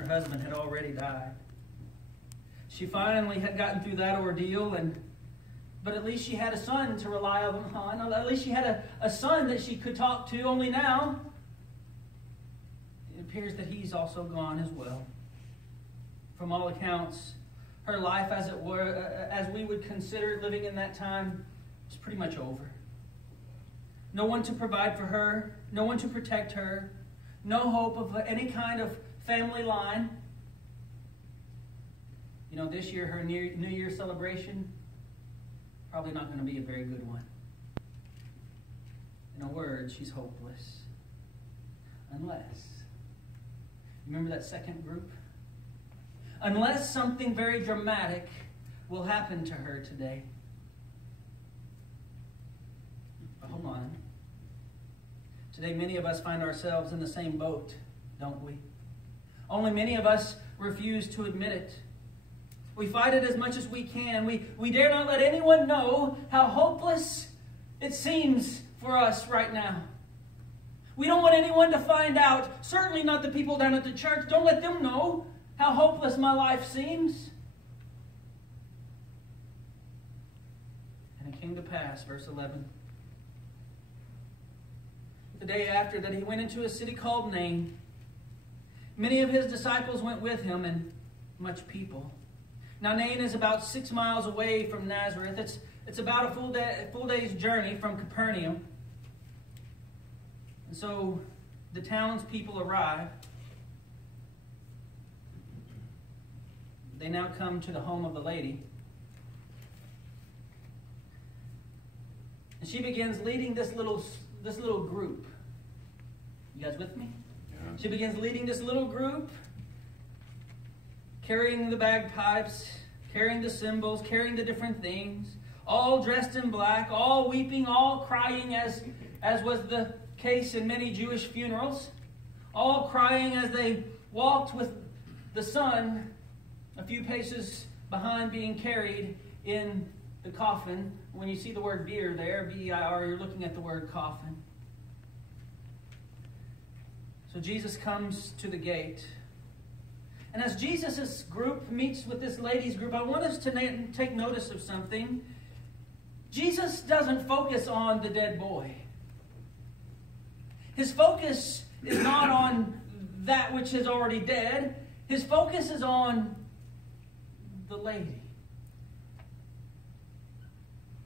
Her husband had already died. She finally had gotten through that ordeal, but at least she had a son to rely on. At least she had a son that she could talk to. Only now, it appears that he's also gone as well. From all accounts, her life, as it were, as we would consider living in that time, was pretty much over. No one to provide for her, no one to protect her, no hope of any kind of family line. You know, this year, her New Year celebration, probably not going to be a very good one. In a word, she's hopeless. Unless, remember that second group? Unless something very dramatic will happen to her today. But hold on. Today, many of us find ourselves in the same boat, don't we? Only many of us refuse to admit it. We fight it as much as we can. We dare not let anyone know how hopeless it seems for us right now. We don't want anyone to find out, certainly not the people down at the church. Don't let them know how hopeless my life seems. And it came to pass, verse 11. The day after that he went into a city called Nain. Many of his disciples went with him, and much people. Now Nain is about 6 miles away from Nazareth. It's about a full day's journey from Capernaum. And so the townspeople arrive. They now come to the home of the lady. And she begins leading this little group. You guys with me? Yeah. She begins leading this little group, carrying the bagpipes, carrying the cymbals, carrying the different things, all dressed in black, all weeping, all crying, as was the case in many Jewish funerals, all crying as they walked with the son a few paces behind, being carried in the coffin. When you see the word beer there, B-E-I-R, you're looking at the word coffin. So Jesus comes to the gate. And as Jesus' group meets with this lady's group, I want us to take notice of something. Jesus doesn't focus on the dead boy. His focus is not on that which is already dead. His focus is on the lady.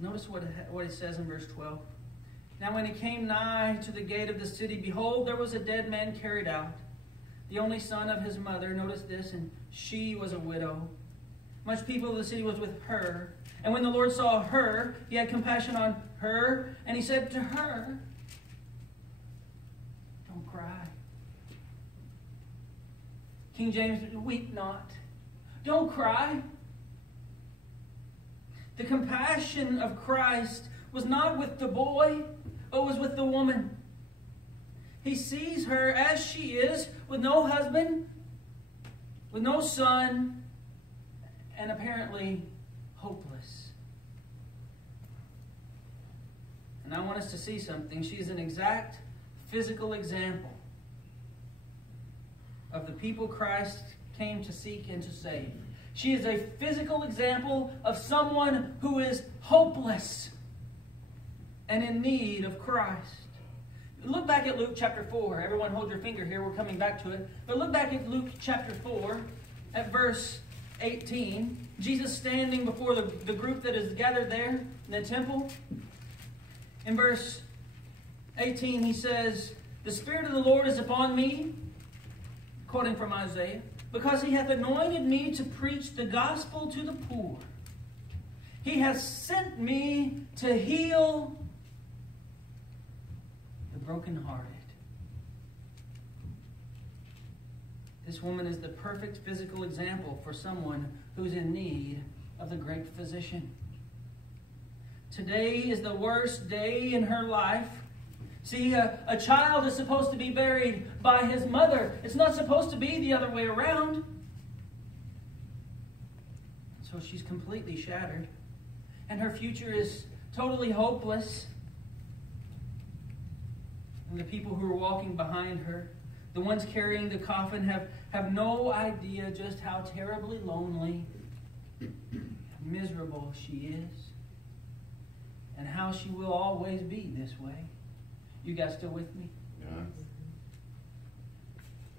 Notice what it says in verse 12. Now when he came nigh to the gate of the city, behold, there was a dead man carried out, the only son of his mother. Notice this, and she was a widow. Much people of the city was with her. And when the Lord saw her, he had compassion on her, and he said to her, don't cry. King James, weep not. Don't cry. The compassion of Christ was not with the boy, but was with the woman. He sees her as she is, with no husband, with no son, and apparently hopeless. And I want us to see something. She is an exact physical example of the people Christ came to seek and to save. She is a physical example of someone who is hopeless and in need of Christ. Look back at Luke chapter 4. Everyone hold your finger here. We're coming back to it. But look back at Luke chapter 4 at verse 18. Jesus standing before the group that is gathered there in the temple. In verse 18 he says, the Spirit of the Lord is upon me, quoting from Isaiah, because he hath anointed me to preach the gospel to the poor. He has sent me to heal the brokenhearted. This woman is the perfect physical example for someone who's in need of the great physician. Today is the worst day in her life. See, a child is supposed to be buried by his mother. It's not supposed to be the other way around. So she's completely shattered. And her future is totally hopeless. And the people who are walking behind her, The ones carrying the coffin have no idea just how terribly lonely, miserable she is, and how she will always be this way. You guys still with me? Yeah.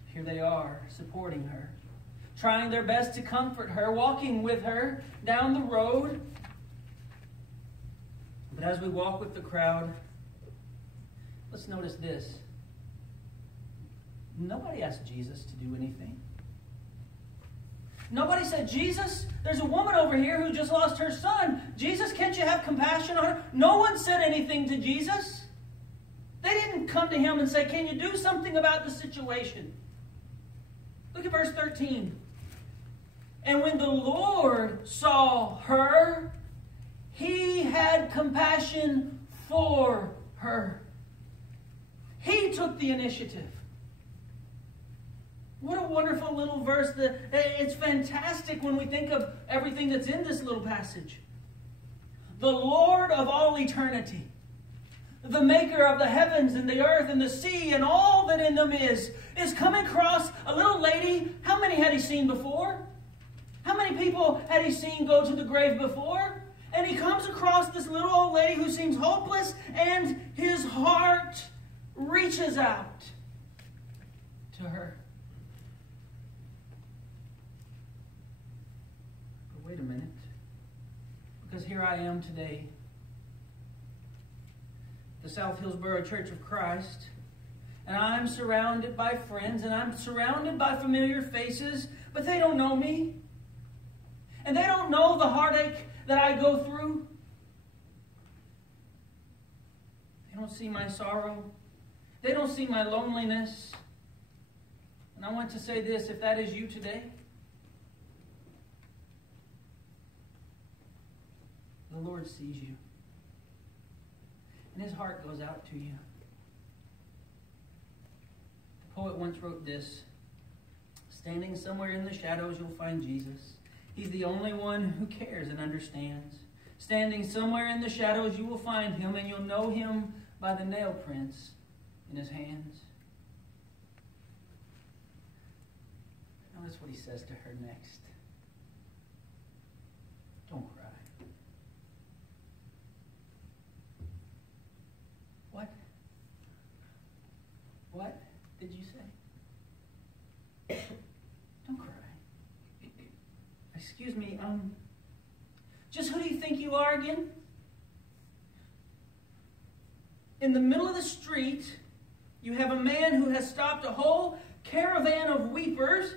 Here they are, supporting her, trying their best to comfort her, walking with her down the road. But as we walk with the crowd, let's notice this. Nobody asked Jesus to do anything. Nobody said, Jesus, there's a woman over here who just lost her son. Jesus, can't you have compassion on her? No one said anything to Jesus. They didn't come to him and say, can you do something about the situation? Look at verse 13. And when the Lord saw her, he had compassion for her. He took the initiative. What a wonderful little verse. It's fantastic when we think of everything that's in this little passage. The Lord of all eternity, the maker of the heavens and the earth and the sea and all that in them is coming across a little lady. How many had he seen before? How many people had he seen go to the grave before? And he comes across this little old lady who seems hopeless, and his heart reaches out to her. But wait a minute. Because here I am today, the South Hillsboro Church of Christ, and I'm surrounded by friends, and I'm surrounded by familiar faces, but they don't know me. And they don't know the heartache that I go through. They don't see my sorrow. They don't see my loneliness. And I want to say this, if that is you today, the Lord sees you. And his heart goes out to you. The poet once wrote this, standing somewhere in the shadows you'll find Jesus. He's the only one who cares and understands. Standing somewhere in the shadows you will find him, and you'll know him by the nail prints in his hands. Notice what he says to her next. Don't cry. What? What did you say? Don't cry. Excuse me, just who do you think you are again? In the middle of the street, you have a man who has stopped a whole caravan of weepers.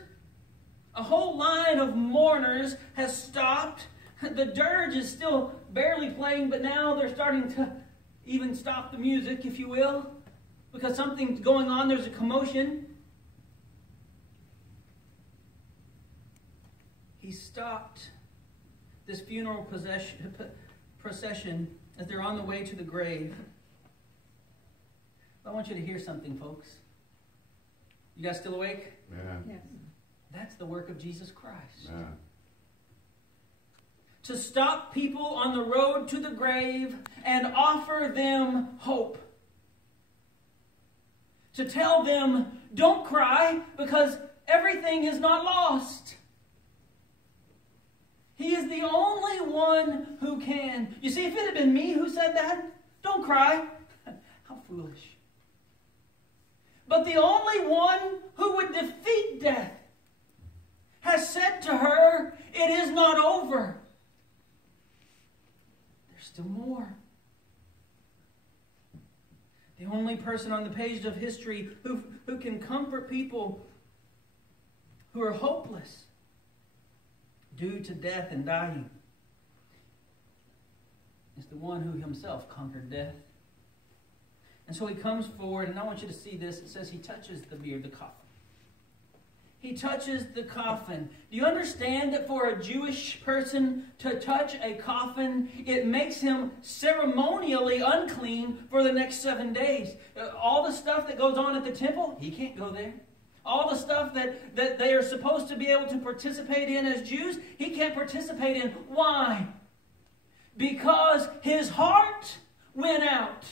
A whole line of mourners has stopped. The dirge is still barely playing, but now they're starting to even stop the music, if you will, because something's going on. There's a commotion. He stopped this funeral procession as they're on the way to the grave. I want you to hear something, folks. You guys still awake? Yeah. Yes. That's the work of Jesus Christ. Yeah. To stop people on the road to the grave and offer them hope. To tell them, don't cry because everything is not lost. He is the only one who can. You see, if it had been me who said that, don't cry. How foolish. But the only one who would defeat death has said to her, it is not over. There's still more. The only person on the page of history who can comfort people who are hopeless due to death and dying is the one who himself conquered death. And so he comes forward, and I want you to see this. It says he touches the bier, the coffin. He touches the coffin. Do you understand that for a Jewish person to touch a coffin, it makes him ceremonially unclean for the next 7 days? All the stuff that goes on at the temple, he can't go there. All the stuff that they are supposed to be able to participate in as Jews, he can't participate in. Why? Because his heart went out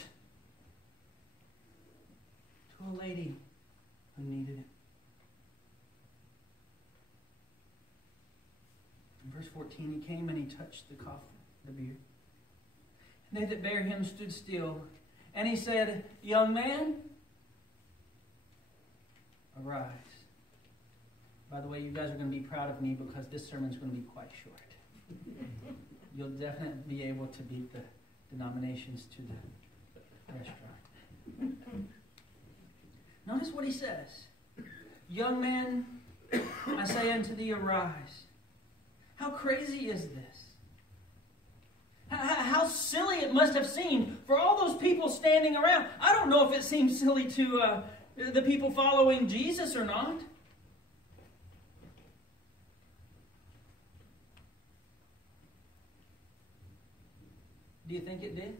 to a lady who needed Him. In verse 14, He came and He touched the coffin, the bier. And they that bare Him stood still. And He said, Young man, arise. By the way, you guys are going to be proud of me because this sermon's going to be quite short. You'll definitely be able to beat the denominations to the restaurant. Notice what He says. Young man, I say unto thee, arise. How crazy is this? How silly it must have seemed for all those people standing around. I don't know if it seemed silly to the people following Jesus or not. Do you think it did?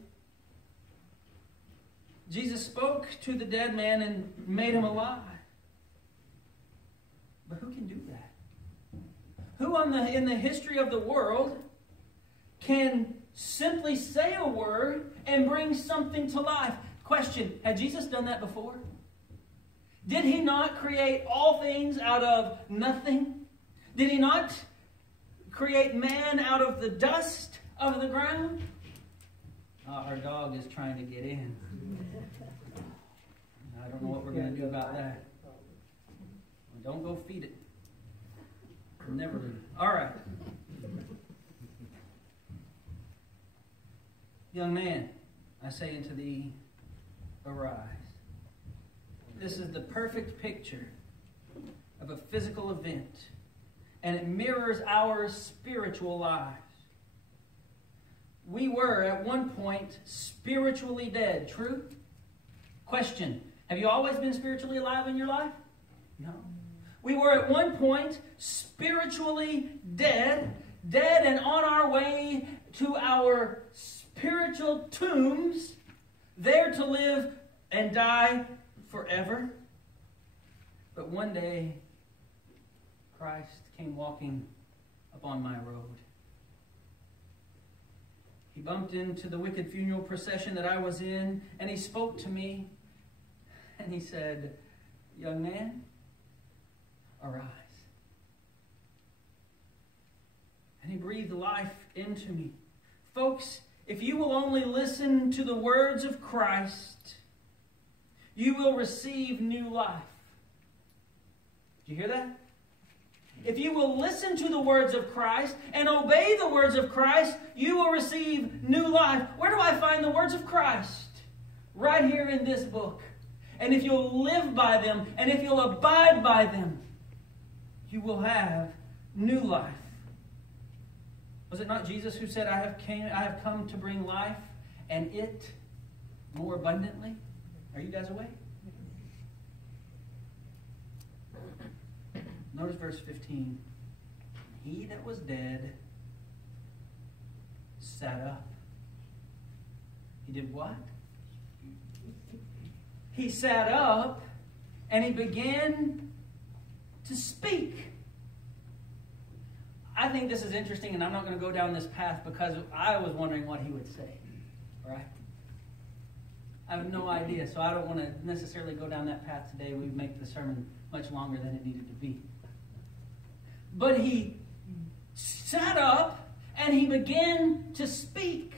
Jesus spoke to the dead man and made him alive. But who can do that? Who in the history of the world can simply say a word and bring something to life? Question, had Jesus done that before? Did He not create all things out of nothing? Did He not create man out of the dust of the ground? Our dog is trying to get in. I don't know what we're going to do about that. Don't go feed it. Never leave. All right. Young man, I say unto thee, arise. This is the perfect picture of a physical event, and it mirrors our spiritual lives. We were, at one point, spiritually dead. True? Question, have you always been spiritually alive in your life? No. We were at one point spiritually dead and on our way to our spiritual tombs, there to live and die forever. But one day, Christ came walking upon my road. He bumped into the wicked funeral procession that I was in, and He spoke to me, and He said, Young man, arise. And He breathed life into me. Folks, if you will only listen to the words of Christ, you will receive new life. Did you hear that? If you will listen to the words of Christ and obey the words of Christ, you will receive new life. Where do I find the words of Christ? Right here in this book. And if you'll live by them, and if you'll abide by them, you will have new life. Was it not Jesus who said, I have come to bring life, and it more abundantly? Are you guys awake? Notice verse 15. He that was dead sat up. He did what? He sat up and he began to speak. I think this is interesting, and I'm not going to go down this path because I was wondering what he would say. All right? I have no idea, so I don't want to necessarily go down that path today. We make the sermon much longer than it needed to be. But he sat up and he began to speak.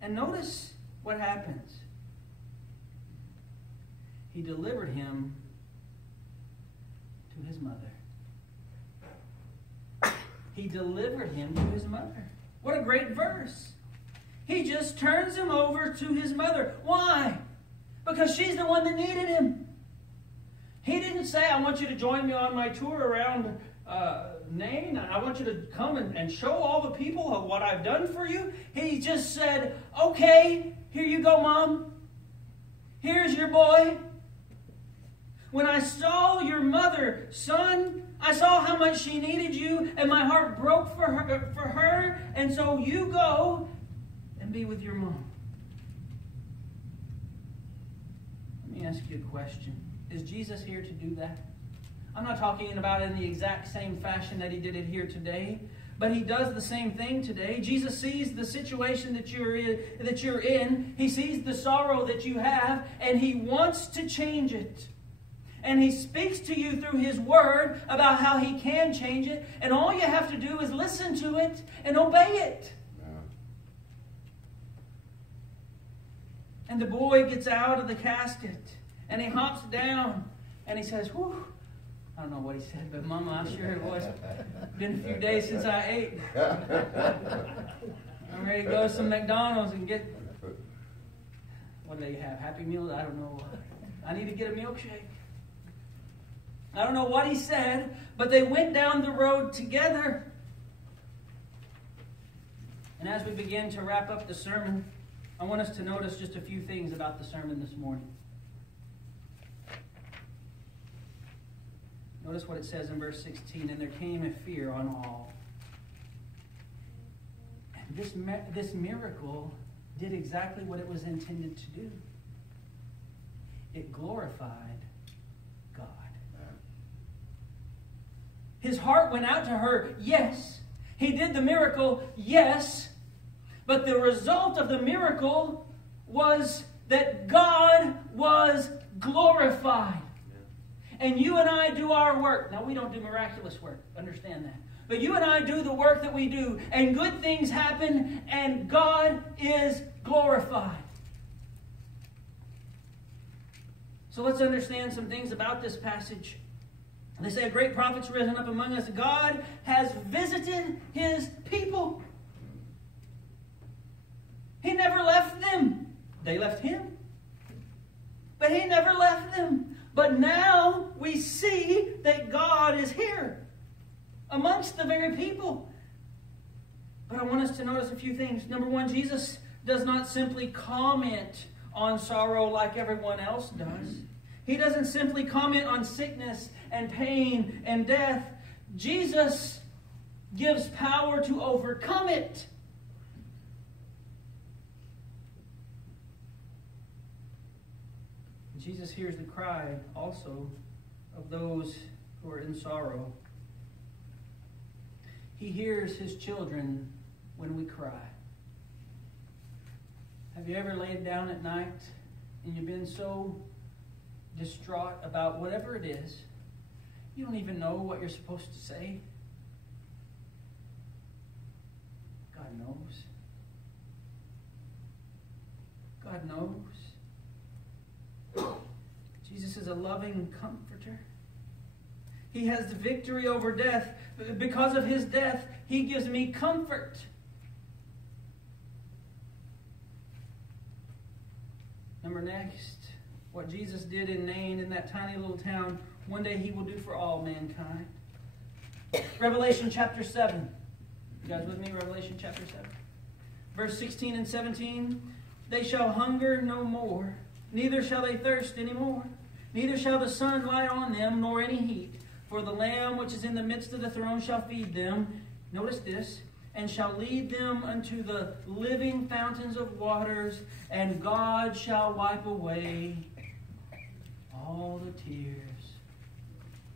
And notice what happens. He delivered him to his mother. He delivered him to his mother. What a great verse. He just turns him over to his mother. Why? Because she's the one that needed him. He didn't say, I want you to join me on my tour around Nain. I want you to come and show all the people of what I've done for you. He just said, okay, here you go, Mom. Here's your boy. When I saw your mother, son, I saw how much she needed you, and my heart broke for her, and so you go and be with your mom. Let me ask you a question. Is Jesus here to do that? I'm not talking about it in the exact same fashion that he did it here today, But he does the same thing today. Jesus sees the situation that you're in. He sees the sorrow that you have, and he wants to change it. And he speaks to you through his word about how he can change it. And all you have to do is listen to it and obey it. Yeah. And the boy gets out of the casket, and he hops down, and he says, whew. I don't know what he said, but Mama, I'm sure it was. Been a few days since I ate. I'm ready to go to some McDonald's and get, what do they have, Happy Meals? I don't know. I need to get a milkshake. I don't know what he said, but they went down the road together. And as we begin to wrap up the sermon, I want us to notice just a few things about the sermon this morning. Notice what it says in verse 16, and there came a fear on all. And this miracle did exactly what it was intended to do. It glorified God. His heart went out to her, yes. He did the miracle, yes. But the result of the miracle was that God was glorified. And you and I do our work. Now, we don't do miraculous work. Understand that. But you and I do the work that we do. And good things happen. And God is glorified. So let's understand some things about this passage. They say a great prophet's risen up among us. God has visited his people. He never left them. They left him. But he never left them. But now we see that God is here amongst the very people. But I want us to notice a few things. Number one, Jesus does not simply comment on sorrow like everyone else does. He doesn't simply comment on sickness and pain and death. Jesus gives power to overcome it. Jesus hears the cry also of those who are in sorrow. He hears his children when we cry. Have you ever laid down at night and you've been so distraught about whatever it is, you don't even know what you're supposed to say? God knows. God knows. Jesus is a loving comforter. He has the victory over death. Because of his death, he gives me comfort. Number next, what Jesus did in Nain, in that tiny little town, one day he will do for all mankind. Revelation chapter 7. You guys with me? Revelation chapter 7. Verse 16 and 17. They shall hunger no more, neither shall they thirst any more. Neither shall the sun light on them, nor any heat. For the Lamb which is in the midst of the throne shall feed them. Notice this. And shall lead them unto the living fountains of waters. And God shall wipe away all the tears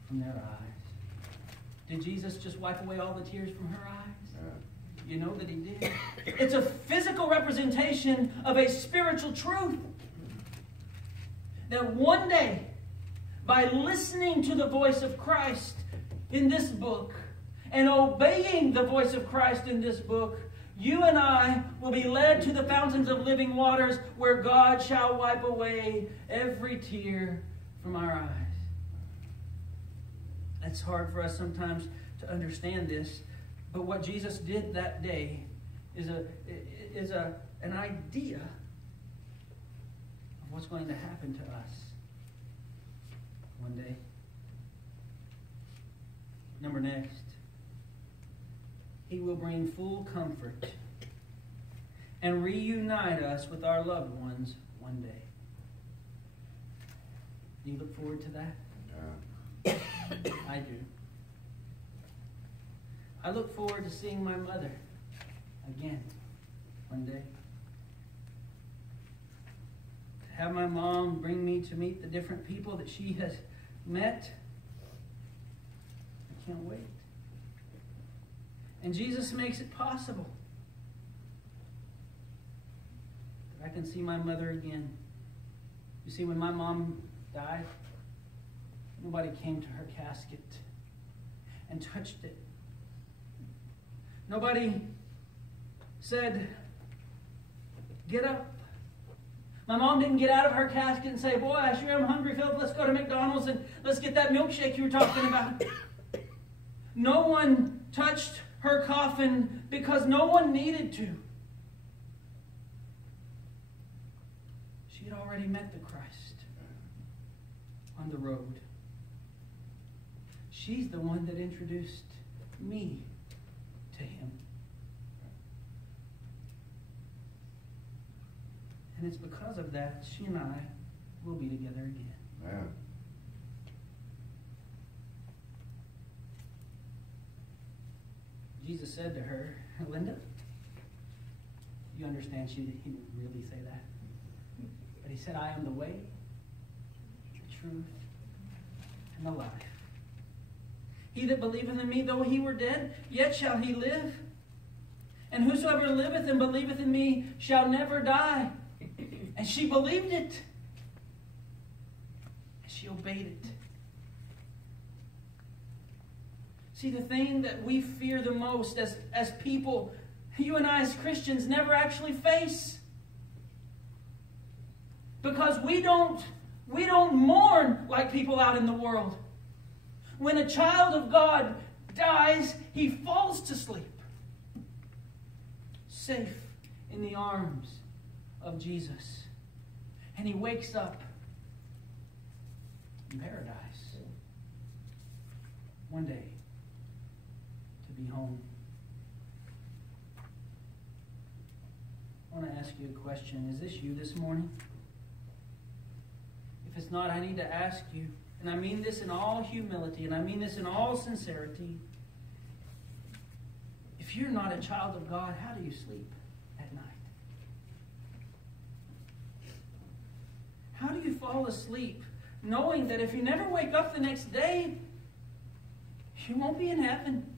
from their eyes. Did Jesus just wipe away all the tears from her eyes? You know that he did. It's a physical representation of a spiritual truth. That one day, by listening to the voice of Christ in this book and obeying the voice of Christ in this book, you and I will be led to the fountains of living waters where God shall wipe away every tear from our eyes. It's hard for us sometimes to understand this, but what Jesus did that day is an idea of what's going to happen to us one day. Number next, he will bring full comfort and reunite us with our loved ones one day. Do you look forward to that? Yeah. I do. I look forward to seeing my mother again one day. To have my mom bring me to meet the different people that she has met. I can't wait. And Jesus makes it possible that I can see my mother again. You see, when my mom died, nobody came to her casket and touched it. Nobody said, "Get up." My mom didn't get out of her casket and say, "Boy, I sure am hungry, Philip. Let's go to McDonald's and let's get that milkshake you were talking about." No one touched her coffin because no one needed to. She had already met the Christ on the road. She's the one that introduced me to Him. And it's because of that she and I will be together again. Yeah. Jesus said to her, "Linda," you understand he didn't really say that. But He said, "I am the way, the truth, and the life. He that believeth in me, though he were dead, yet shall he live. And whosoever liveth and believeth in me shall never die." And she believed it. And she obeyed it. See, the thing that we fear the most as people, you and I as Christians never actually face. Because we don't mourn like people out in the world. When a child of God dies, he falls to sleep, safe in the arms of Jesus. And he wakes up in paradise one day to be home. I want to ask you a question. Is this you this morning? If it's not, I need to ask you, and I mean this in all humility, and I mean this in all sincerity. If you're not a child of God, how do you sleep at night? How do you fall asleep knowing that if you never wake up the next day, you won't be in heaven?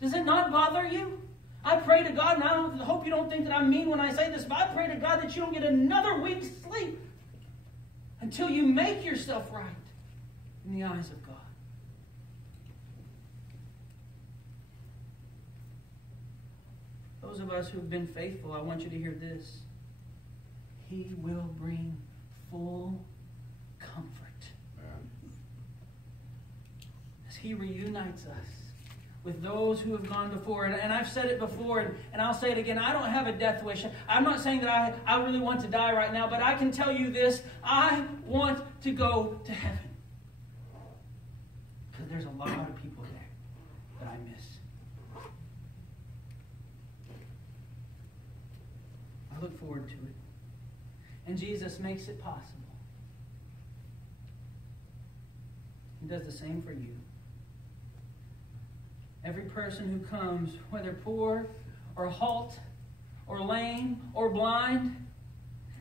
Does it not bother you? I pray to God, and I hope you don't think that I'm mean when I say this, but I pray to God that you don't get another week's sleep until you make yourself right in the eyes of God. Those of us who have been faithful, I want you to hear this. He will bring full comfort as He reunites us with those who have gone before. And I've said it before, and I'll say it again. I don't have a death wish. I'm not saying that I really want to die right now, but I can tell you this. I want to go to heaven. Because there's a lot of people there that I miss. I look forward to it. And Jesus makes it possible. He does the same for you. Every person who comes, whether poor or halt or lame or blind,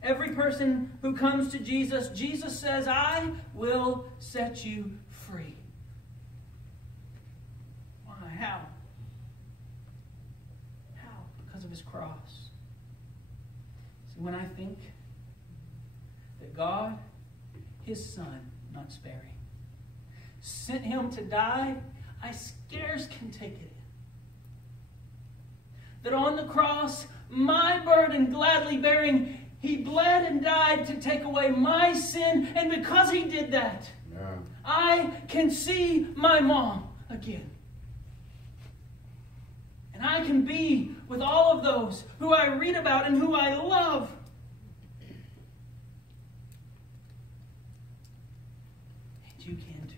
every person who comes to Jesus, Jesus says, "I will set you free." Why? How? How? Because of His cross. See, when I think that God, His Son, not sparing, sent Him to die, I scarce can take it in. That on the cross, my burden gladly bearing, He bled and died to take away my sin. And because He did that, I can see my mom again. And I can be with all of those who I read about and who I love. And you can too.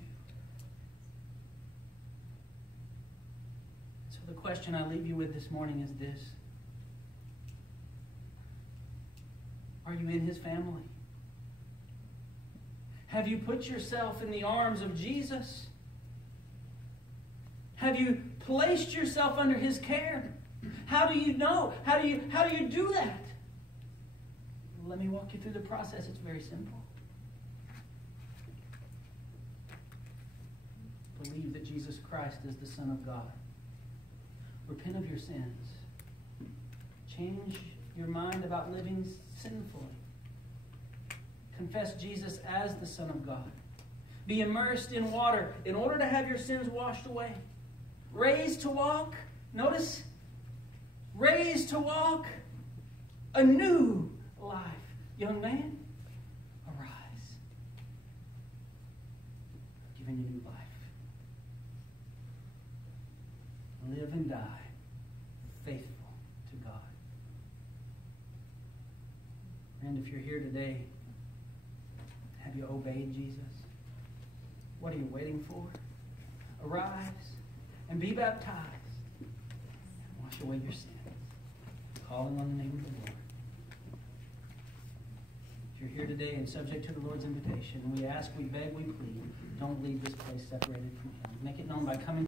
So the question I leave you with this morning is this. Are you in His family? Have you put yourself in the arms of Jesus? Have you placed yourself under His care? How do you know? How do you do that? Let me walk you through the process. It's very simple. Believe that Jesus Christ is the Son of God. Repent of your sins. Change your mind about living sinfully. Confess Jesus as the Son of God. Be immersed in water in order to have your sins washed away. Raised to walk. Notice, raised to walk a new life. Young man, arise. I've given you new life. Live and die faithful to God. And if you're here today, have you obeyed Jesus? What are you waiting for? Arise and be baptized. And wash away your sins. Calling on the name of the Lord. If you're here today and subject to the Lord's invitation, we ask, we beg, we plead, don't leave this place separated from Him. Make it known by coming